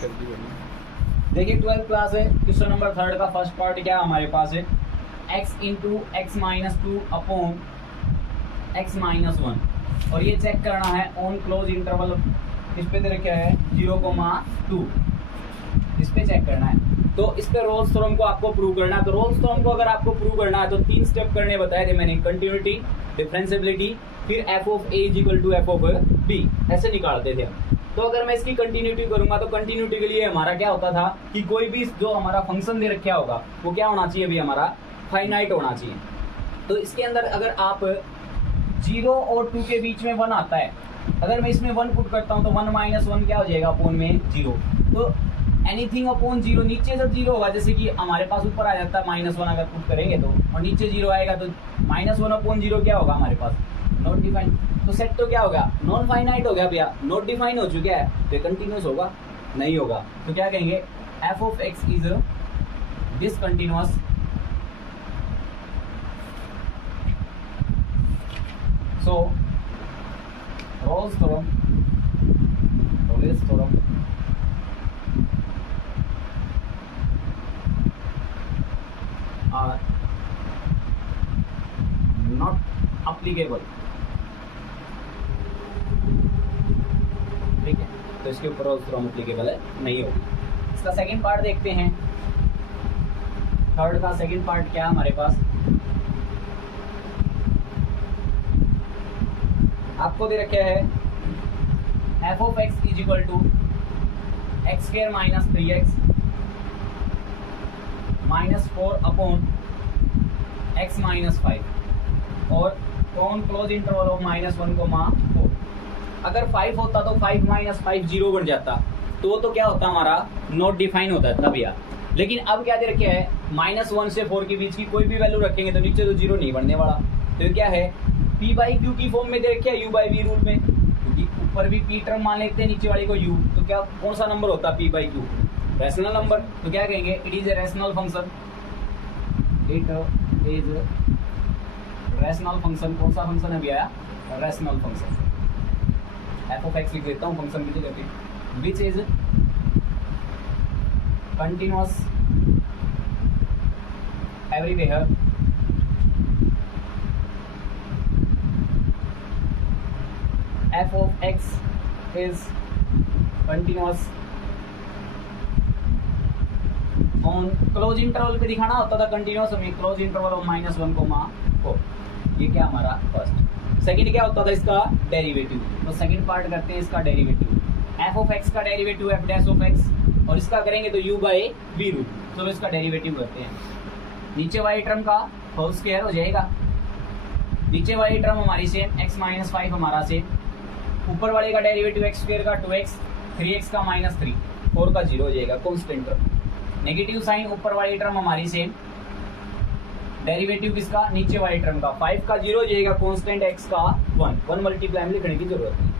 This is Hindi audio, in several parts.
देखिए 12th क्लास है, क्वेश्चन नंबर 3 का फर्स्ट पार्ट क्या हमारे पास है, x into x minus two upon x minus one, और ये चेक करना है ऑन क्लोज इंटरवल, इस पे दे रखा है 0,2, इस पे चेक करना है। तो इस पे रोल्स थ्योरम को आपको प्रूव करना है। तो रोल्स थ्योरम को अगर आपको प्रूव करना है तो 3 स्टेप करने बताए थे मैंने, कंटिन्यूटी, डिफरेंशिएबिलिटी, फिर f of a is equal to f of b, ऐसे निकालते थे हम। तो अगर मैं इसकी कंटिन्यूटी करूंगा तो कंटिन्यूटी के लिए हमारा क्या होता था कि कोई भी जो हमारा फंक्शन दे रखा होगा वो क्या होना चाहिए, अभी हमारा फाइनाइट होना चाहिए। तो इसके अंदर अगर आप 0 और 2 के बीच में 1 आता है, अगर मैं इसमें 1 पुट करता हूँ तो 1 माइनस 1 क्या हो जाएगा अपॉन में 0। तो एनीथिंग अपॉन 0, नीचे जब 0 होगा, जैसे कि हमारे पास ऊपर आ जाता है -1 अगर पुट करेंगे तो, और नीचे 0 आएगा तो -1 अपॉन 0 क्या होगा हमारे पास, नॉट डिफाइंड। तो सेट तो क्या होगा, नॉन फाइनाइट हो गया भैया, नॉट डिफाइन हो चुका है, तो कंटिन्यूस होगा नहीं होगा। तो क्या कहेंगे, f of x is discontinuous so Rolle's theorem are not applicable, ठीक है। तो इसके ऊपर रोल्स थ्योरम एप्लीकेबल है, नहीं होगा। इसका सेकंड पार्ट देखते हैं। थर्ड का सेकंड पार्ट क्या है हमारे पास, आपको दे रखा है f of x is equal to x square minus 3x minus 4 upon x minus 5, और ऑन क्लोज इंटरवल ऑफ -1, 4। अगर 5 होता तो 5 माइनस 5 0 बन जाता, तो क्या होता हमारा, नॉट डिफाइन होता था भैया। लेकिन अब क्या दे रखे है, -1 से 4 के बीच की कोई भी वैल्यू रखेंगे तो नीचे तो 0 नहीं बनने वाला। तो क्या है, p बाई क्यू की फॉर्म में दे रखे है u बाई v रूल में, क्योंकि ऊपर भी p टर्म मान लेते हैं, नीचे वाली को u, तो क्या कौन सा नंबर होता है p by Q, rational number. तो क्या कहेंगे, it is a rational function, it is rational function. कौन सा फंक्शन है भैया, rational function. f of x लिख देता हूँ फंक्शन की जगह पे, विच is continuous everywhere f of x is continuous on close interval पे दिखाना होता था कंटिन्यूअस, हमें क्लोज इंटरवल ऑफ -1, 4। ये क्या हमारा फर्स्ट। सेकंड क्या होता था इसका डेरिवेटिव, तो सेकंड पार्ट करते हैं इसका डेरिवेटिव। f ऑफ x का derivative f dash of x, और इसका करेंगे तो u बाई v रूट, तो इसका डेरिवेटिव करते हैं। नीचे वाली टर्म का होल स्क्वायर हो जाएगा, नीचे वाली टर्म हमारी सेम x माइनस 5 हमारा सेम, ऊपर वाले का डेरिवेटिव x स्क्वायर का 2x, 3x का -3, 4 का 0 हो जाएगा कांस्टेंट टर्म। नेगेटिव साइन, ऊपर वाली टर्म हमारी सेम, डेरिवेटिव किसका, नीचे वाली टर्म का 5 का 0 हो जाएगा, कांस्टेंट x का 1 मल्टीप्लाई में लिखने की जरूरत नहीं।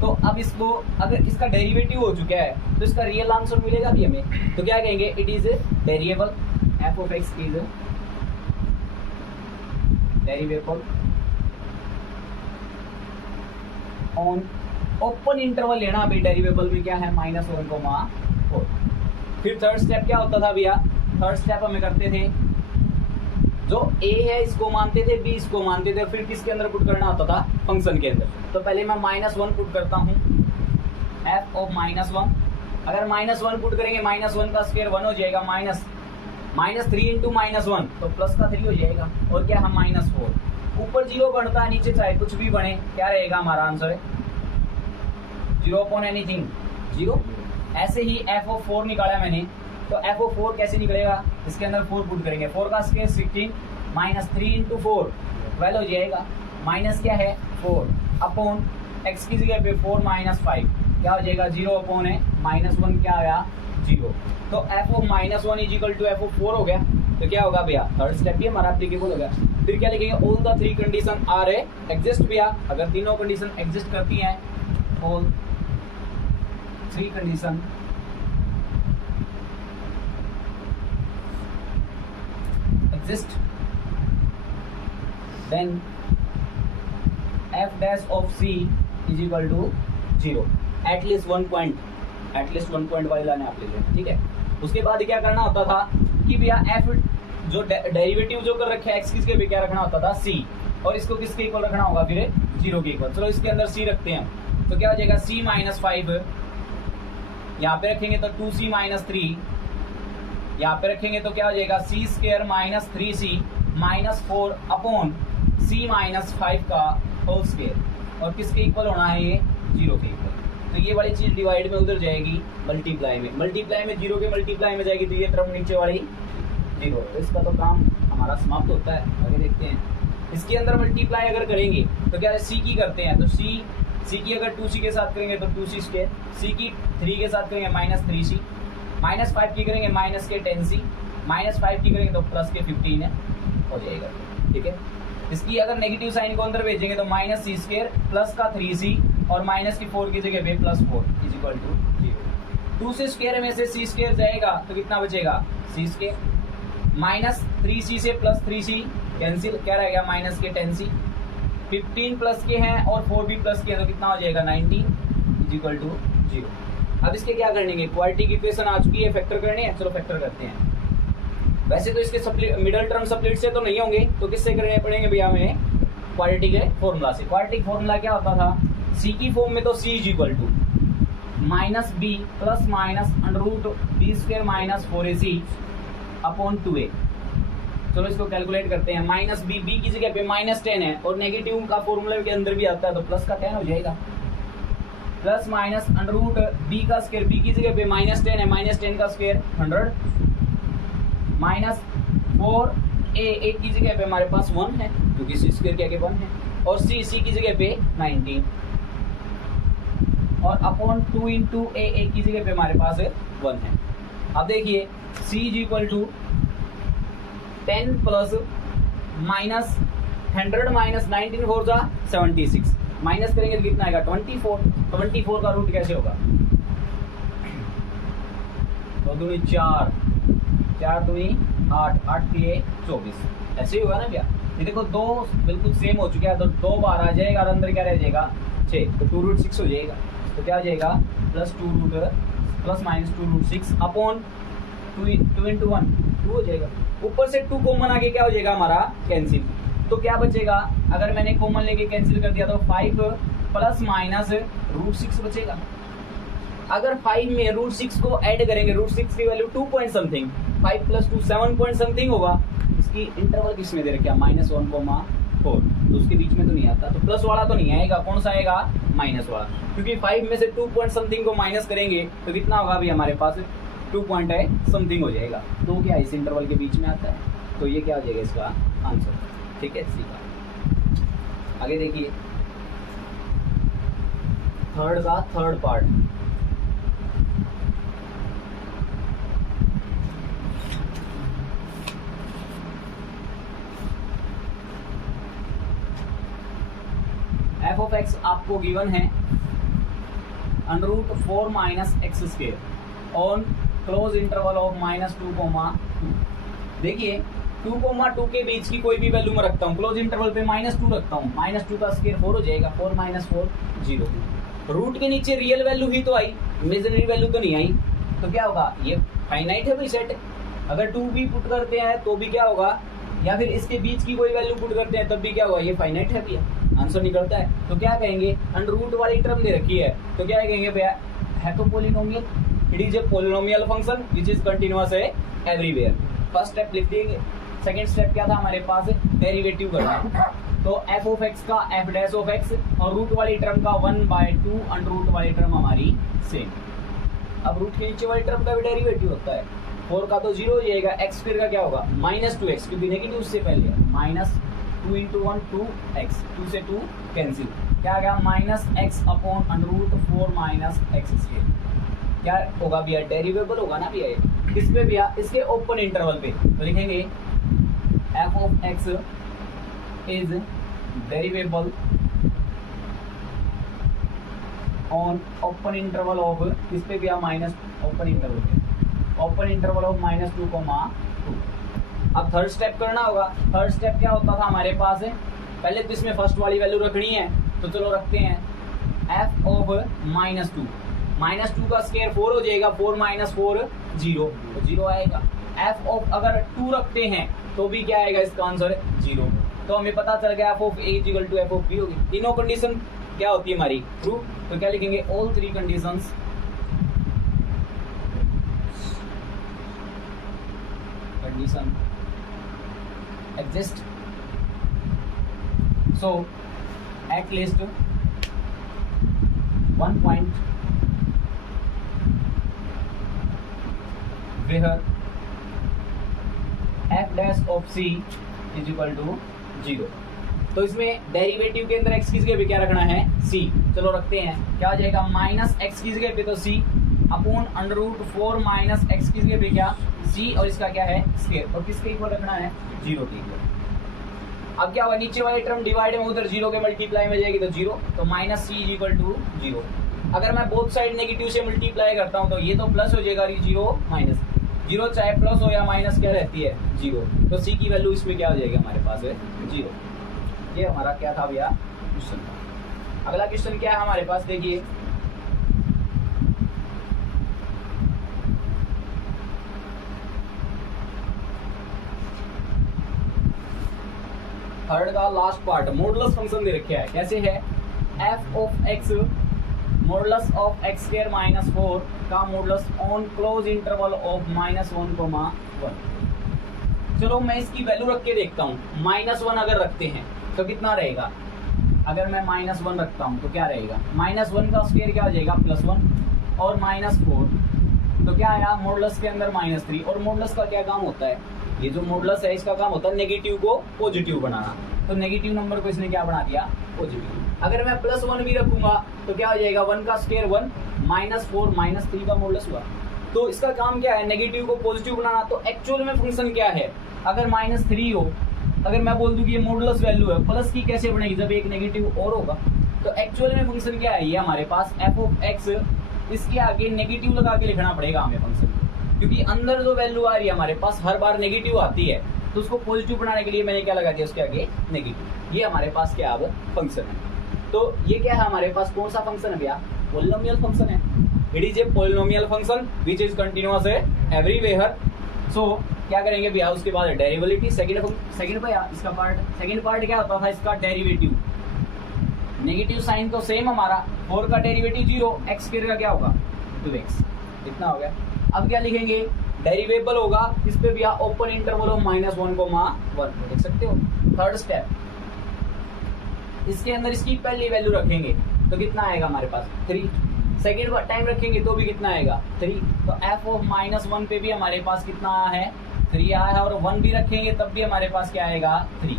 तो अब इसको अगर इसका डेरिवेटिव हो चुका है तो इसका रियल आंसर मिलेगा भी हमें। तो क्या कहेंगे, it is variable, f of x is variable on open interval लेना। अभी डेरिवेबल में क्या है, -1, 4। फिर थर्ड स्टेप क्या होता था भैया, थर्ड स्टेप हमें करते थे, जो a है इसको मानते थे, b इसको मानते थे, फिर किसके अंदर पुट करना होता था, फंक्शन के अंदर। तो पहले मैं -1 पुट करता हूँ, f ऑफ -1। अगर -1 पुट करेंगे, -1 का स्क्वायर 1 हो जाएगा, -3 इंटू -1 तो प्लस का 3 हो जाएगा, और क्या हम -4। ऊपर 0 बढ़ता है, नीचे चाहे कुछ भी बने, क्या रहेगा हमारा आंसर, 0 अपॉन एनीथिंग 0। ऐसे ही f ऑफ 4 निकाला मैंने, तो f ऑफ 4 कैसे निकलेगा, इसके अंदर 4 पुट करेंगे, 4 का स्क्वायर 16, -3 इंटू 4 12 हो जाएगा, माइनस क्या है 4 अपॉन x की जगह पे 4 माइनस 5 क्या हो जाएगा, 0 अपॉन है -1 क्या आया 0। तो f of -1 is equal to f of 4 हो गया। तो क्या होगा भैया, थर्ड स्टेप भी हमारा एप्लीकेबल हो गया। फिर क्या लिखेंगे, all the 3 condition are exist भैया। अगर तीनों कंडीशन एग्जिस्ट करती हैं, all 3 condition exist, then f dash of c is equal to 0, at least one point at least 1 point वाली लाइन आप ले लेना, ठीक है। उसके बाद क्या करना होता था कि भैया एफ जो डेरिवेटिव जो कर रखे एक्स किसके भी क्या रखना होता था सी, और इसको किसके इक्वल रखना होगा फिर 0 के इक्वल। चलो इसके अंदर सी रखते हैं, तो क्या हो जाएगा c माइनस 5, यहाँ पे रखेंगे तो 2c माइनस 3, यहाँ पे रखेंगे तो क्या हो जाएगा c square minus 3c minus 4 upon c minus 5 का होल स्क्वायर, और किसके इक्वल होना है ये 0 के इक्वल। तो ये वाली चीज डिवाइड में उधर जाएगी मल्टीप्लाई में 0 के मल्टीप्लाई में जाएगी, तो ये टर्म नीचे वाली 0, तो इसका तो काम हमारा समाप्त होता है। आगे देखते हैं, इसके अंदर मल्टीप्लाई अगर करेंगे तो क्या सी की करते हैं, तो सी की अगर 2c के साथ करेंगे तो 2c स्क्वायर, सी की 3 के साथ करेंगे माइनस 3c, माइनस 5 की करेंगे माइनस के 10c, माइनस 5 की करेंगे तो प्लस के 15 है, हो जाएगा, ठीक है। इसकी अगर नेगेटिव साइन को अंदर भेजेंगे तो माइनस सी स्क्वायर प्लस का 3c और माइनस की 4 की जगह पे प्लस 4 इज इक्वल टू 0। 2 से स्क्वायर में से c स्क्वायर जाएगा तो कितना बचेगा c स्क्वायर, माइनस 3c से प्लस 3c कैंसिल, क्या रहेगा माइनस के 10c, 15 प्लस के हैं और 4 भी प्लस के हैं, तो कितना हो जाएगा 19 इज इक्वल टू 0। अब इसके क्या करने, क्वालिटी की इक्वेशन आ चुकी है, फैक्टर करने हैं, चलो फैक्टर करते हैं। वैसे तो इसके मिडल टर्म सप्लिट से तो नहीं होंगे, तो किससे करने पड़ेंगे भैया हमें, क्वालिटी के फॉर्मूला से। क्वालिटी फॉर्मूला क्या होता था, सी की फॉर्म में तो c is equal to minus b plus minus under root b square minus 4ac upon 2a। चलो इसको कैलकुलेट करते हैं, माइनस बी की जगह पे माइनस 10 है, और नेगेटिव का फॉर्मूला के अंदर भी आता है तो प्लस का 10 हो जाएगा, plus minus under root b का स्क्वायर, बी की जगह पे माइनस 10 है, माइनस 10 का स्क्वायर 100, माइनस 4a की जगह पे हमारे पास 1 है क्योंकि सी स्क्वायर क्या 1 है, और सी की जगह पे 19, और अपॉन 2 इंटू a की जगह पे हमारे पास 1 है। अब देखिए c is equal to 10 plus minus 100 minus 19 4 जा 76, माइनस करेंगे तो कितना आएगा 24 का रूट कैसे होगा, 2 दूनी 4, 4 दूनी 8, 8 3 24, ऐसे ही होगा ना भैया। ये देखो 2 बिल्कुल सेम हो चुका है, तो 2 बार आ जाएगा और अंदर क्या रह जाएगा 6, तो 2 रूट 6 हो जाएगा, तो क्या हो जाएगा plus 2 root plus minus 2 root 6 upon 2 into 1 2 हो जाएगा, ऊपर से 2 कॉमन आगे क्या हो जाएगा हमारा कैंसिल, तो क्या बचेगा, अगर मैंने कॉमन लेके कैंसिल कर दिया तो 5 प्लस माइनस रूट 6 बचेगा। अगर 5 में रूट 6 को ऐड करेंगे, रूट 6 की value 2 point something, 5 plus 2 7 point something होगा। इसकी इंटरवल किसमें दे रखा, -1, 4, तो उसके बीच में तो नहीं आता, तो प्लस वाला तो नहीं आएगा, कौन सा आएगा माइनस वाला, क्योंकि 5 में से 2 पॉइंट समथिंग को माइनस करेंगे तो कितना होगा अभी हमारे पास 2 पॉइंट है समथिंग हो जाएगा, तो क्या इस इंटरवल के बीच में आता है, तो ये क्या हो जाएगा इसका आंसर, ठीक है सी का। आगे देखिए third part, F of X आपको गिवन है under root 4 minus x square on close interval of -2, देखिए 2, के बीच की कोई भी वैल्यू में रखता हूँ, क्लोज इंटरवल पे -2 रखता हूँ, -2 का स्क्वायर 4 हो जाएगा, 4 माइनस 4 0। रूट के नीचे रियल वैल्यू ही तो आई, इमेजिनरी वैल्यू तो नहीं आई, तो क्या होगा ये फाइनाइट है भाई सेट। अगर 2 भी पुट करते हैं तो भी क्या होगा, या फिर इसके बीच की कोई वैल्यू पुट करते हैं तब भी क्या होगा, ये फाइनाइट है भैया, आंसर निकलता है। तो क्या कहेंगे, अंडर रूट वाली टर्म दे रखी है तो क्या कहेंगे भैया, है तो polynomial, it is A polynomial function which is continuous है एवरीवेयर। फर्स्ट स्टेप लिख देंगे, सेकंड स्टेप क्या था हमारे पास, डेरिवेटिव करना, तो एफ ऑफ एक्स का एफ डैश ऑफ एक्स और रूट वाली टर्म का 1/2 अंडर रूट वाली टर्म हमारी सेम। अब रूट के नीचे वाली टर्म का भी डेरिवेटिव होता है, 4 का तो 0 हो जाएगा, एक्स फिर का क्या होगा -2x, क्योंकि नेगेटिव उससे पहले -2 इंटू 1 2x, 2 से 2 कैंसिल, क्या आ गया -x upon under root 4 minus x square, क्या होगा भैया डेरिवेबल होगा ना भैया, किस पे भैया, इसके ओपन इंटरवल पे, तो लिखेंगे f of x is derivable on open interval of, किस पे भैया माइनस ओपन इंटरवल पे, ओपन इंटरवल ऑफ -2, अब थर्ड स्टेप करना होगा। थर्ड स्टेप क्या होता था हमारे पास है, पहले तो इसमें फर्स्ट वाली वैल्यू रखनी है, तो चलो रखते हैं एफ ऑफ -2, -2 का स्क्वायर 4 हो जाएगा, 4 - 4 0, तो 0 आएगा। एफ ऑफ अगर 2 रखते हैं तो भी क्या आएगा इसका आंसर 0। तो हमें पता चल गया f of a equal to f of b होगी। तीनों कंडीशन क्या होती है हमारी ट्रू, तो क्या लिखेंगे all 3 conditions exist, so at least one point where f dash of c is equal to 0। तो इसमें डेरिवेटिव के अंदर x की जगह पे क्या रखना है c, चलो रखते हैं। क्या हो जाएगा -x की जगह पे तो c अपॉन √4 - x की जगह पे क्या c, और इसका क्या है स्क्वायर, और किसके इक्वल रखना है 0 के इक्वल। अब क्या होगा नीचे वाली टर्म डिवाइड में उधर 0 के मल्टीप्लाई में जाएगी तो 0, तो -c इक्वल टू 0। अगर मैं बोथ साइड नेगेटिव से मल्टीप्लाई करता हूं तो ये तो प्लस हो जाएगा, 0 - 0 चाहे प्लस हो या माइनस क्या रहती है 0, तो c की वैल्यू इसमें क्या हो जाएगी हमारे पास है 0। ये हमारा क्या था भैया क्वेश्चन। अगला क्वेश्चन क्या है हमारे पास, देखिए थर्ड का लास्ट पार्ट, मॉडुलस फंक्शन दे रखे है। कैसे है f of x modulus of x square -4 का modulus on close interval of -1, 1। चलो मैं इसकी वैल्यू रख के देखता हूँ। -1 अगर रखते हैं तो कितना रहेगा, अगर मैं -1 रखता हूँ तो क्या रहेगा, -1 का स्क्वायर क्या हो जाएगा +1 और -4 तो क्या आया मॉडुलस के अंदर -3। और मॉडुलस का क्या काम होता है, ये जो मॉडुलस है इसका काम होता है नेगेटिव को पॉजिटिव बनाना, तो नेगेटिव नंबर को इसने क्या बना दिया पॉजिटिव। अगर मैं +1 भी रखूंगा तो क्या हो जाएगा 1 का स्क्वायर 1 -4 -3 का मॉडुलस हुआ। तो इसका काम क्या है नेगेटिव को पॉजिटिव बनाना। तो एक्चुअल में फंक्शन क्या है, अगर -3 हो, अगर मैं बोल दूं कि ये मॉडुलस वैल्यू है, प्लस की कैसे बनेगी जब एक नेगेटिव और होगा। तो एक्चुअल में फंक्शन क्या है, ये हमारे पास f ऑफ x, इसके आगे नेगेटिव लगा के लिखना पड़ेगा हमें फंक्शन, क्योंकि अंदर जो वैल्यू आ रही है हमारे पास हर बार नेगेटिव आती है, तो उसको पॉजिटिव बनाने के लिए मैंने क्या लगा दिया उसके आगे नेगेटिव। ये हमारे पास क्या अब फंक्शन है। तो ये क्या है हमारे पास, कौन सा फंक्शन है भैया, पॉलिनोमियल फंक्शन है। It is a polynomial function which is continuous everywhere. So क्या करेंगे भैया, उसके बाद डेरिवेटिव सेकंड भैया इसका पार्ट, सेकंड पार्ट क्या होता था इसका डेरिवेटिव, नेगेटिव साइन तो सेम हमारा, 4 का डेरिवेटिव 0, x स्क्वायर का क्या होगा 2x, इतना हो गया। अब क्या लिखेंगे, डेरिवेबल होगा इस पे भी ओपन इंटरवल ऑफ -1, देख सकते हो। थर्ड स्टेप, इसके अंदर इसकी पहली वैल्यू रखेंगे तो कितना आएगा हमारे पास 3। सेकेंड टाइम रखेंगे तो भी कितना आएगा 3। तो f ऑफ -1 पे भी हमारे पास कितना आया है 3 आया है, और 1 भी रखेंगे तब भी हमारे पास क्या आएगा 3।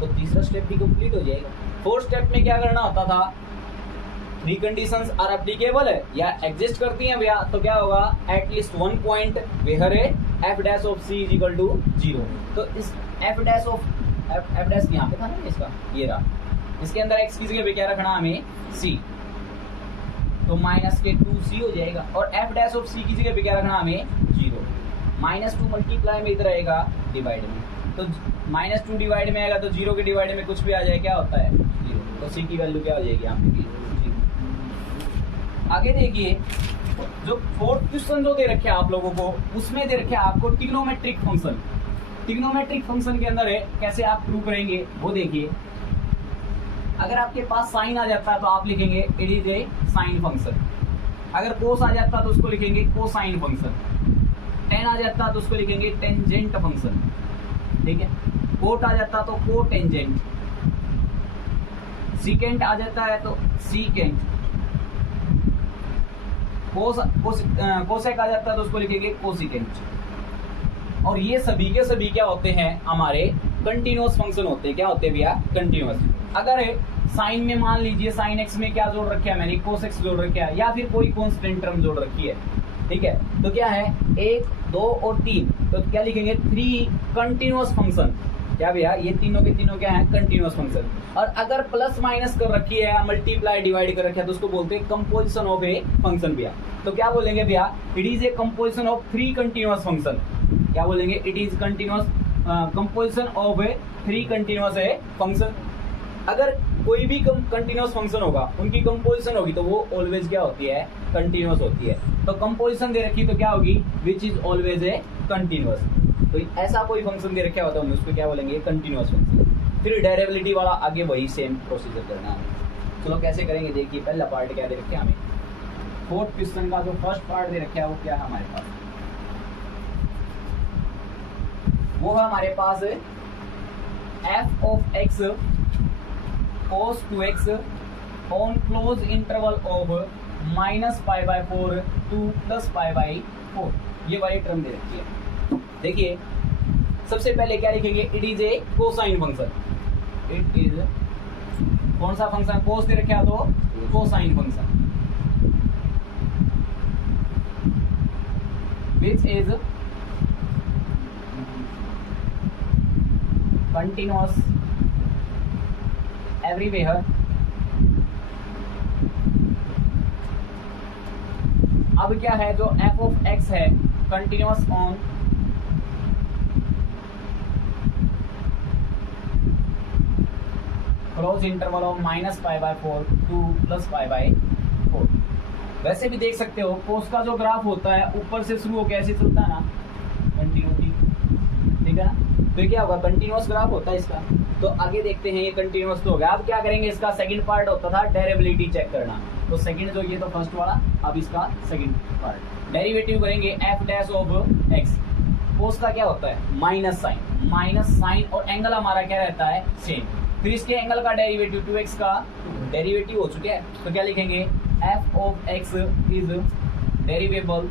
तो तीसरा स्टेप भी कंप्लीट हो जाएगा। फोर्थ स्टेप में क्या करना होता था, 3 कंडीशंस आर एप्लीकेबल है या एग्जिस्ट करती हैं भैया, तो क्या होगा एटलीस्ट 1 पॉइंट वेयर है f dash of c is equal to 0। तो इस f डैश यहाँ पे था ना इसका, ये रहा, इसके अंदर x की जगह पे क्या रखना हमें c, तो -2c हो जाएगा। और f डैश ऑफ c की जगह पे क्या रखना हमें 0, -2 मल्टीप्लाई में इधर आएगा डिवाइड में, तो -2 डिवाइड में आएगा तो 0 के डिवाइड में कुछ भी आ जाए क्या होता है 0, तो c की वैल्यू क्या हो जाएगी यहाँ पे 0। आगे देखिए जो फोर्थ क्वेश्चन जो दे रखे हैं आप लोगों को, उसमें दे रखे हैं आपको ट्रिग्नोमेट्रिक फंक्शन। ट्रिग्नोमेट्रिक फंक्शन के अंदर है कैसे आप प्रूव करेंगे वो देखिए। अगर आपके पास साइन आ जाता है तो आप लिखेंगे it is A sine function, अगर कोस आ जाता है तो उसको लिखेंगे कोसाइन फंक्शन, टेन आ जाता है तो उसको लिखेंगे टेंजेंट फंक्शन, ठीक है, कोट आ जाता तो कोटेंजेंट, सीकेंट आ जाता है तो सीकेंट, कोसेक आ जाता है तो उसको लिखेंगे कोसिकेंट। और ये सभी के सभी क्या होते हैं हमारे कंटिन्यूअस फंक्शन होते हैं। क्या होते हैं भैया कंटिन्यूअस। अगर साइन में मान लीजिए साइन एक्स में क्या जोड़ रखा है मैंने कोस एक्स जोड़ रखा है, या फिर कोई कांस्टेंट टर्म जोड़ रखी है, ठीक है, तो क्या है 1 2 और 3, तो क्या लिखेंगे 3 कंटिन्यूअस फंक्शन। क्या भैया ये तीनों के तीनों क्या है कंटिन्यूअस फंक्शन। और अगर प्लस माइनस कर रखी है मल्टीप्लाई डिवाइड कर रखा है तो उसको बोलते हैं कंपोजिशन ऑफ ए फंक्शन भैया। तो क्या बोलेंगे भैया it is A composition of 3 continuous function. क्या बोलेंगे it is continuous composition of A 3 continuous a function. अगर कोई भी कंटिन्यूअस फंक्शन होगा, उनकी कंपोजिशन होगी तो वो ऑलवेज क्या होती है, कंटिन्यूअस होती है। तो कंपोजिशन दे रखी तो क्या होगी, which is always a continuous. तो ऐसा कोई फंक्शन दे रखा होता है उसको क्या बोलेंगे, कंटिन्यूअस फंक्शन। फिर डेरिवेटिव वाला आगे वही सेम प्रोसीजर करना है। चलो कैसे करेंगे, देखिए पहला पार्ट क्या दे रखे हमें, फोर्थ क्वेश्चन का जो फर्स्ट पार्ट दे रखा है वो क्या है हमारे पास, वो है हमारे पास f of x cos 2x on close interval of -π/4 to +π/4, ये वाली टर्म दे रखी है। देखिए सबसे पहले क्या लिखेंगे, it is a cosine function. It is कौन सा फंक्शन, कोस दे रखा तो cosine function, which is continuous everywhere. अब क्या है, जो f of x है continuous on close interval of -π/4 to +π/4। वैसे भी देख सकते हो कोस का जो ग्राफ होता है ऊपर से शुरू होकर ऐसे चलता है ना, कंटिन्यूटी, ठीक है ना। तो क्या होगा, कंटिन्यूअस ग्राफ होता है इसका। तो आगे देखते हैं, ये कंटिन्यूअस तो हो गया। अब क्या करेंगे, इसका सेकंड पार्ट होता था डेरिवेटिव चेक करना। तो सेकंड जो ये तो फर्स्ट वाला, अब इसका सेकंड पार्ट डेरिवेटिव करेंगे f डैश ऑफ x। कोस का क्या होता है, माइनस साइन और एंगल हमारा क्या रहता है, सेम। फिर इसके एंगल का डेरिवेटिव 2x का डेरिवेटिव हो चुका है, तो क्या लिखेंगे, f of x is derivable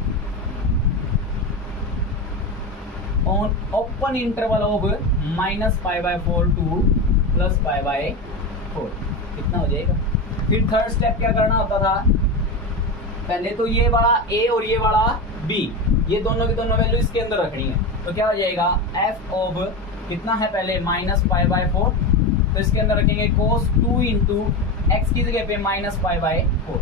on open interval of -π/4 to +π/4। कितना हो जाएगा। फिर थर्ड स्टेप क्या करना होता था, पहले तो ये वाला a और ये वाला b, ये दोनों की दोनों वैल्यू इसके अंदर रखनी है। तो क्या हो जाएगा, f ऑफ कितना है पहले -π/4, तो इसके अंदर रखेंगे cos 2 इंटू एक्स की जगह पे -π/4।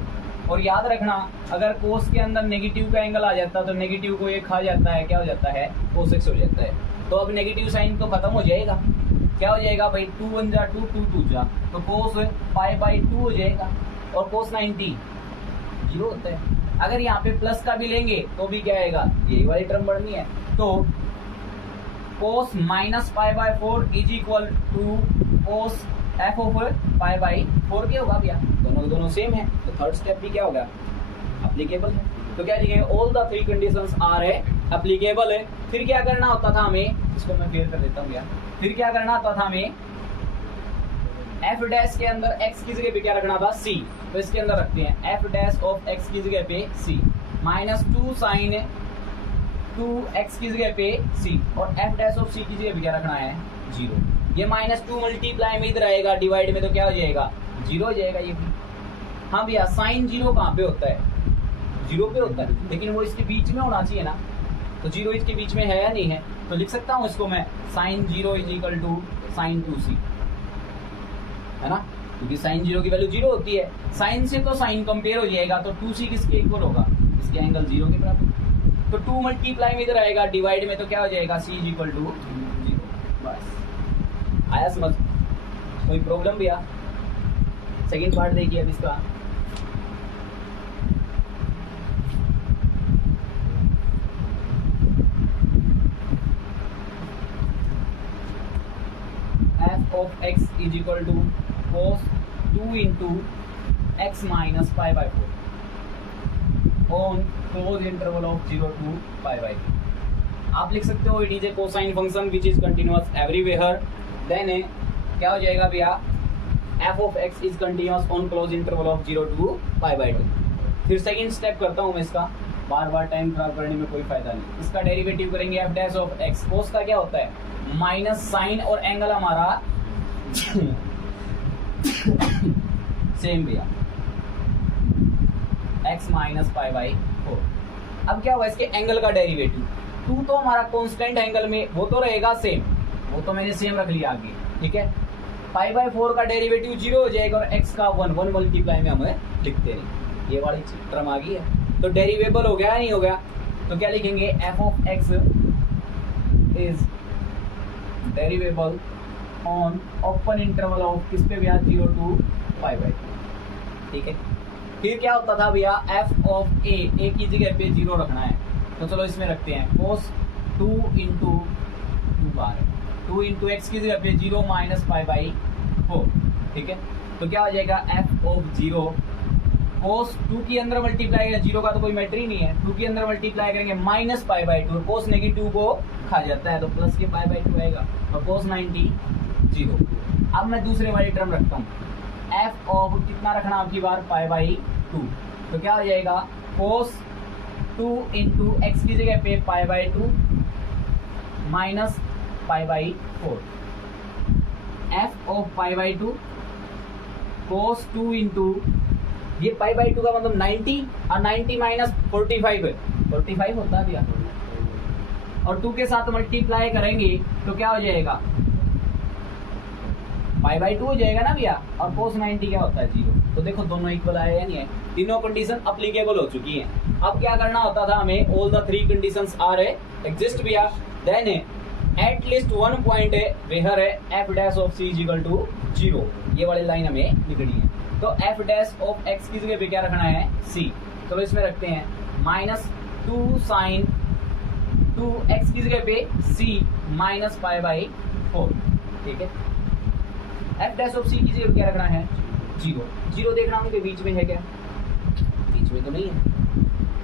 और याद रखना, अगर कोस के अंदर नेगेटिव का एंगल आ जाता है तो नेगेटिव को ये खा जाता है, क्या हो जाता है, cos x हो जाता है। तो अब नेगेटिव साइन तो खत्म हो जाएगा, क्या हो जाएगा भाई, 2 1 जा 2 2 2 जा, तो cos π/2 हो जाएगा। और cos 90 0 होता है। अगर यहाँ पे प्लस का भी लेंगे तो भी क्या आएगा, यही वाली टर्म बढ़नी है। तो cos -π/4 is equal to cos f of π/4 क्या होगा भैया, दोनों दोनों सेम है। तो थर्ड स्टेप भी क्या होगा, एप्लीकेबल है। तो क्या लिखेंगे, all the three conditions are applicable है। फिर क्या करना होता था हमें, इसको मैं क्लियर कर देता हूँ भैया। फिर क्या करना होता था हमें, f डैश के अंदर x की जगह पे क्या रखना था, c। तो इसके अंदर रखते हैं f डैश ऑफ x की जगह पे c, -2 साइन 2x की जगह पे c, और f डैश ऑफ c की जगह पे क्या रखना है, 0। ये -2 मल्टीप्लाई में इधर आएगा, डिवाइड में तो क्या हो जाएगा, 0 हो जाएगा ये भी। हाँ भैया, साइन 0 कहाँ पे होता है, 0 पे होता है, लेकिन वो इसके बीच में होना चाहिए ना। तो 0 इसके बीच में है या नहीं है, तो लिख सकता हूँ इसको मैं, sine 0 is equal to sine 2c, है ना, क्योंकि साइन 0 की वैल्यू 0 होती है। साइन से तो साइन कंपेयर हो जाएगा, तो 2c किसके इक्वल होगा, इसके एंगल 0 के बराबर। तो 2 मल्टीप्लाई में इधर आएगा, डिवाइड में तो क्या हो जाएगा, c इज इक्वल टू 0। बस आया समझ, कोई प्रॉब्लम भैया। सेकंड पार्ट देखिए अब इसका, f of x is equal to cos 2 into x minus π/4 on close interval of 0 to π/4। आप लिख सकते हो, it is a cosine function which is continuous everywhere. Then क्या हो जाएगा भैया, f of x is continuous on close interval of 0 to π/2। फिर सेकंड स्टेप करता हूँ मैं इसका, बार बार टाइम खराब करने में कोई फायदा नहीं। इसका डेरिवेटिव करेंगे f डैश ऑफ x। कोस का क्या होता है, माइनस साइन और एंगल हमारा सेम भैया, x माइनस π/4। अब क्या हुआ, इसके एंगल का डेरिवेटिव 2 तो हमारा कांस्टेंट एंगल में वो तो रहेगा सेम, वो तो मैंने सेम रख लिया आगे, ठीक है। π/4 का डेरिवेटिव 0 हो जाएगा और x का 1 मल्टीप्लाई में हमें लिखते नहीं, ये वाली टर्म आ गई है। तो डेरिवेबल हो गया या नहीं हो गया, तो क्या लिखेंगे, f of x is derivable on open interval of किस पे भैया 0 to π/2। ठीक है, फिर क्या होता था भैया एफ ऑफ ए की जगह पे 0 रखना है, तो चलो इसमें रखते हैं cos 2 इंटू 2 इंटू एक्स की जगह पे 0 माइनस π/4। ठीक है, तो क्या हो जाएगा एफ ऑफ 0 cos 2 के अंदर मल्टीप्लाई करेंगे, 0 का तो कोई मैटर ही नहीं है, 2 के अंदर मल्टीप्लाई करेंगे माइनस π/2, cos नेगेटिव को खा जाता है तो प्लस के π/2 आएगा और cos 90 0। अब मैं दूसरे वाली टर्म रखता हूँ, एफ ऑफ कितना रखना आपकी बार π/2, तो क्या हो जाएगा cos 2 इंटू एक्स की जगह पे π/2 minus π/4। F of π/2 cos 2 into ये π/2 का मतलब 90 और 90 माइनस 45 है, 45 होता है भैया, और 2 के साथ मल्टीप्लाई करेंगे तो क्या हो जाएगा π/2 हो जाएगा ना भैया, और cos 90 क्या होता है 0। तो देखो दोनों इक्वल आए या नहीं है, तीनों कंडीशन अप्लीकेबल हो चुकी हैं। अब क्या करना होता था हमें, all the 3 conditions are exist भैया, then at least one point है वेयर है f dash of c is equal to 0, ये वाली लाइन हमें लिखनी है। तो एफ डैश ऑफ एक्स की जगह पे क्या रखना है सी, चलो इसमें रखते हैं -2 साइन 2 एक्स की जगह पे सी माइनस π/4। ठीक है, एफ डैश ऑफ सी की जगह क्या रखना है 0 देखना उनके बीच में है क्या, बीच में तो नहीं है,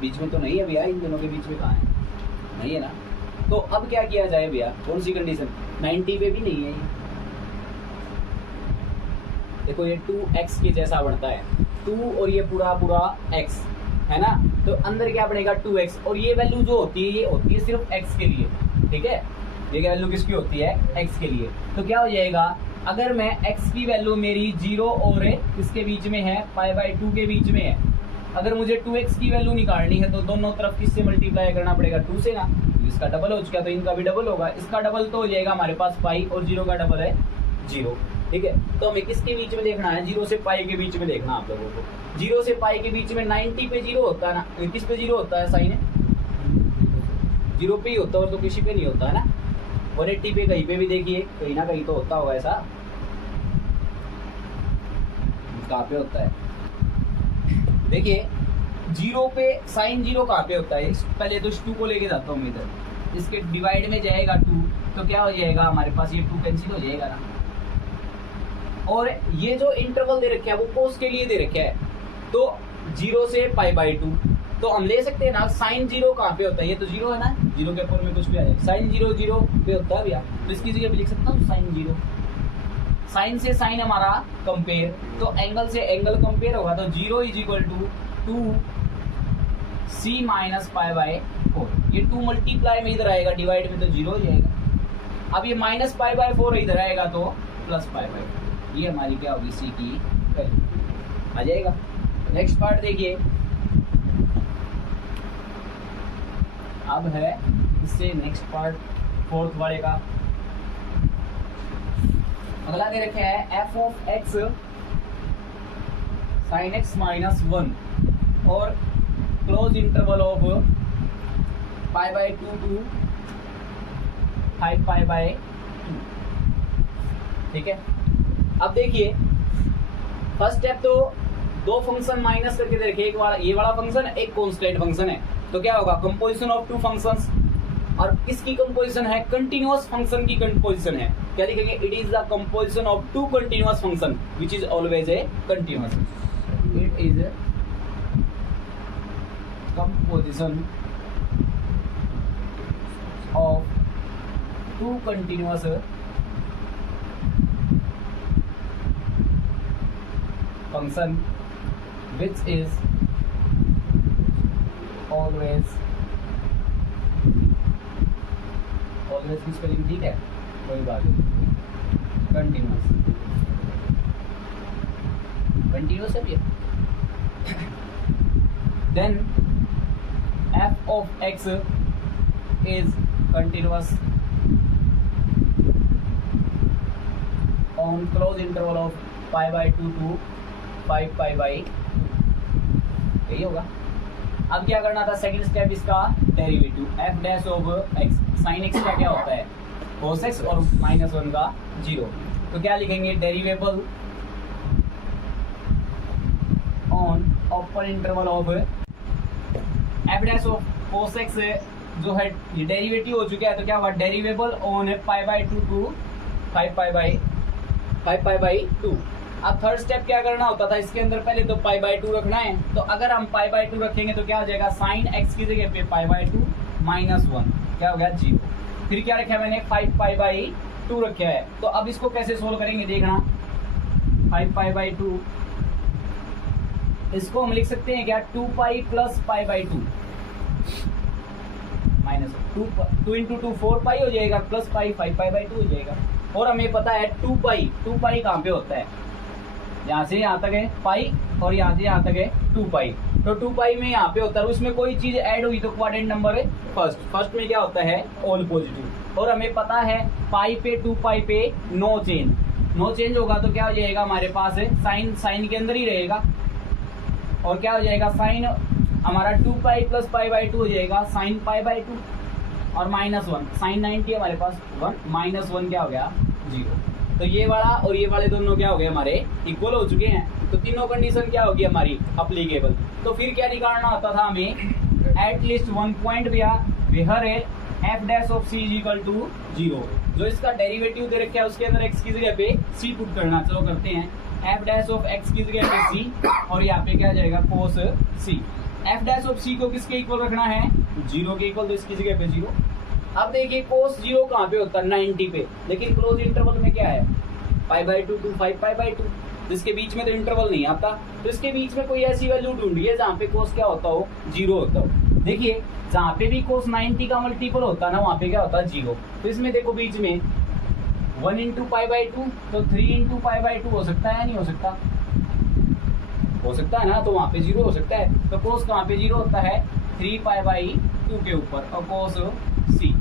बीच में तो नहीं है भैया, इन दोनों के बीच में कहाँ है, नहीं है ना। तो अब क्या किया जाए भैया, कौन सी कंडीशन, 90 पे भी नहीं है ये, देखो ये 2x के जैसा बनता है, 2 और ये पूरा पूरा x है ना, तो अंदर क्या बनेगा 2x, और ये वैल्यू जो होती है ये होती है सिर्फ x के लिए। ठीक है, ये वैल्यू किसकी होती है x के लिए, तो क्या हो जाएगा अगर मैं x की वैल्यू मेरी 0 और किसके बीच में है π/2 के बीच में है, अगर मुझे 2x की वैल्यू निकालनी है तो दोनों तरफ किससे मल्टीप्लाई करना पड़ेगा 2 से ना, इसका डबल हो चुका तो इनका भी डबल होगा, इसका डबल तो हो जाएगा हमारे पास पाई और 0 का डबल है 0। ठीक है, तो हमें किसके बीच में देखना है, 0 से पाई के बीच में देखना आप लोगों को, 0 से पाई के बीच में 90 पे 0 होता है ना, किस पे 0 होता है साइन 0 पे ही होता है और तो किसी पे नहीं होता है ना, 180 पे कहीं पे भी देखिए कहीं ना कहीं तो होता होगा ऐसा, कहाँ पे होता है देखिए 0 पे साइन 0 कहाँ पे होता है, पहले तो इस 2 को लेके जाता हूँ इधर, इसके डिवाइड में जाएगा 2 तो क्या हो जाएगा हमारे पास ये 2 कैंसिल हो जाएगा ना, और ये जो इंटरवल दे रखे है वो कोस के लिए दे रखे है, तो 0 से π/2, तो हम ले सकते हैं ना साइन 0 कहाँ पे होता है, ये तो 0 है ना, 0 के ऊपर में कुछ भी आ जाए, साइन 0 0 पे होता है भैया, तो इसकी जगह भी लिख सकता हूँ साइन 0, साइन से साइन हमारा कंपेयर, तो एंगल से एंगल कंपेयर होगा तो 0 is equal to 2c minus π/4, ये 2 मल्टीप्लाई में इधर आएगा, डिवाइड में तो 0 हो जाएगा, अब ये माइनस π/4 इधर आएगा तो प्लस π/4, ये हमारी क्या होगी सी की वैल्यू आ जाएगा। नेक्स्ट पार्ट देखिए, अब है इससे नेक्स्ट पार्ट फोर्थ वाले का, अगला दे रखे है F of x sine x minus 1 और क्लोज इंटरवल ऑफ π/2 टू 5π/2। ठीक है, अब देखिए फर्स्ट स्टेप तो 2 फंक्शन माइनस करके दे रखे, एक वाला ये वाला फंक्शन एक कांस्टेंट फंक्शन है, तो क्या होगा कंपोजिशन ऑफ 2 फंक्शंस, और किसकी कंपोजिशन है कंटीन्यूअस फंक्शन की कंपोजिशन है, क्या लिखेंगे it is the composition of 2 continuous function which is always a continuous, it is composition of 2 continuous function which is always की स्पेलिंग ठीक है कोई बात नहीं, कंटिन्यूअस है ये, then f of x is continuous on close interval of π/2 to 5π/, यही होगा। अब क्या करना था सेकंड स्टेप इसका derivative f dash of x, sine x का क्या होता है cos x और -1 का 0, तो क्या लिखेंगे, derivable on open interval of f dash of cos x जो है ये डेरिवेटिव हो चुका है, तो क्या हुआ, derivable on pi by 2 to 5 pi by 2। अब थर्ड स्टेप क्या करना होता था इसके अंदर, पहले तो पाई बाई 2 रखना है, तो अगर हम पाई बाई 2 रखेंगे तो क्या हो जाएगा, साइन एक्स की जगह पे पाई बाई 2 माइनस 1 क्या हो गया 0। फिर क्या रखा है मैंने, 5 पाई बाई 2 रखा है। तो अब इसको कैसे सोल्व करेंगे देखना, 5 पाई बाई 2 इसको हम लिख सकते हैं क्या, 2 pi plus pi by 2 minus 2 into 2 4 पाई हो जाएगा, प्लस पाई 5 पाई बाई 2 हो जाएगा। और हमें पता है 2 पाई कहाँ पे होता है, यहाँ से यहाँ तक है पाई और यहाँ से यहाँ तक है 2 पाई, तो 2 पाई में यहाँ पे होता है, उसमें कोई चीज ऐड हुई तो क्वाड्रेंट नंबर है फर्स्ट में क्या होता है, ऑल पॉजिटिव। और हमें पता है पाई पे 2 पाई पे नो चेंज होगा, तो क्या हो जाएगा हमारे पास है साइन के अंदर ही रहेगा, और क्या हो जाएगा साइन हमारा 2 पाई प्लस पाई बाई 2 हो जाएगा साइन पाई बाई 2 और माइनस 1 साइन 90 हमारे पास 1 माइनस 1 क्या हो गया 0। तो ये वाला और ये वाले दोनों क्या हो गए हमारे इक्वल हो चुके हैं, तो तीनों कंडीशन क्या होगी हमारी अप्लीकेबल। तो फिर क्या निकालना होता था हमें, at least 1 point where f dash of c is equal to 0। जो इसका डेरिवेटिव दे रखा है उसके अंदर एक्स की जगह पे सी पुट करना, चलो करते हैं, एफ डैश ऑफ एक्स की जगह पे सी और यहाँ पे क्या जाएगा कोस सी। एफ डैश ऑफ सी को किसके इक्वल रखना है, 0 के इक्वल, तो इसकी जगह पे 0। अब देखिए कोस 0 कहाँ पे होता है, 90 पे, लेकिन क्लोज इंटरवल में क्या है, pi by 2 to 5 pi by 2, जिसके बीच में तो इंटरवल नहीं आता, तो इसके बीच में कोई ऐसी वैल्यू ढूंढिए जहाँ पे कोस क्या होता हो, 0 होता हो। देखिए जहाँ पे भी कोस 90 का मल्टीपल होता है ना, वहाँ पे क्या होता है 0। तो इसमें देखो बीच में 1 इंटू पाई बाई 2, तो 3 इंटू पाई बाई 2 हो सकता है या नहीं हो सकता, हो सकता है ना, तो वहाँ पे 0 हो सकता है। तो कोस कहाँ पे 0 होता है, 3 पाई बाई 2 के ऊपर, और कोस सी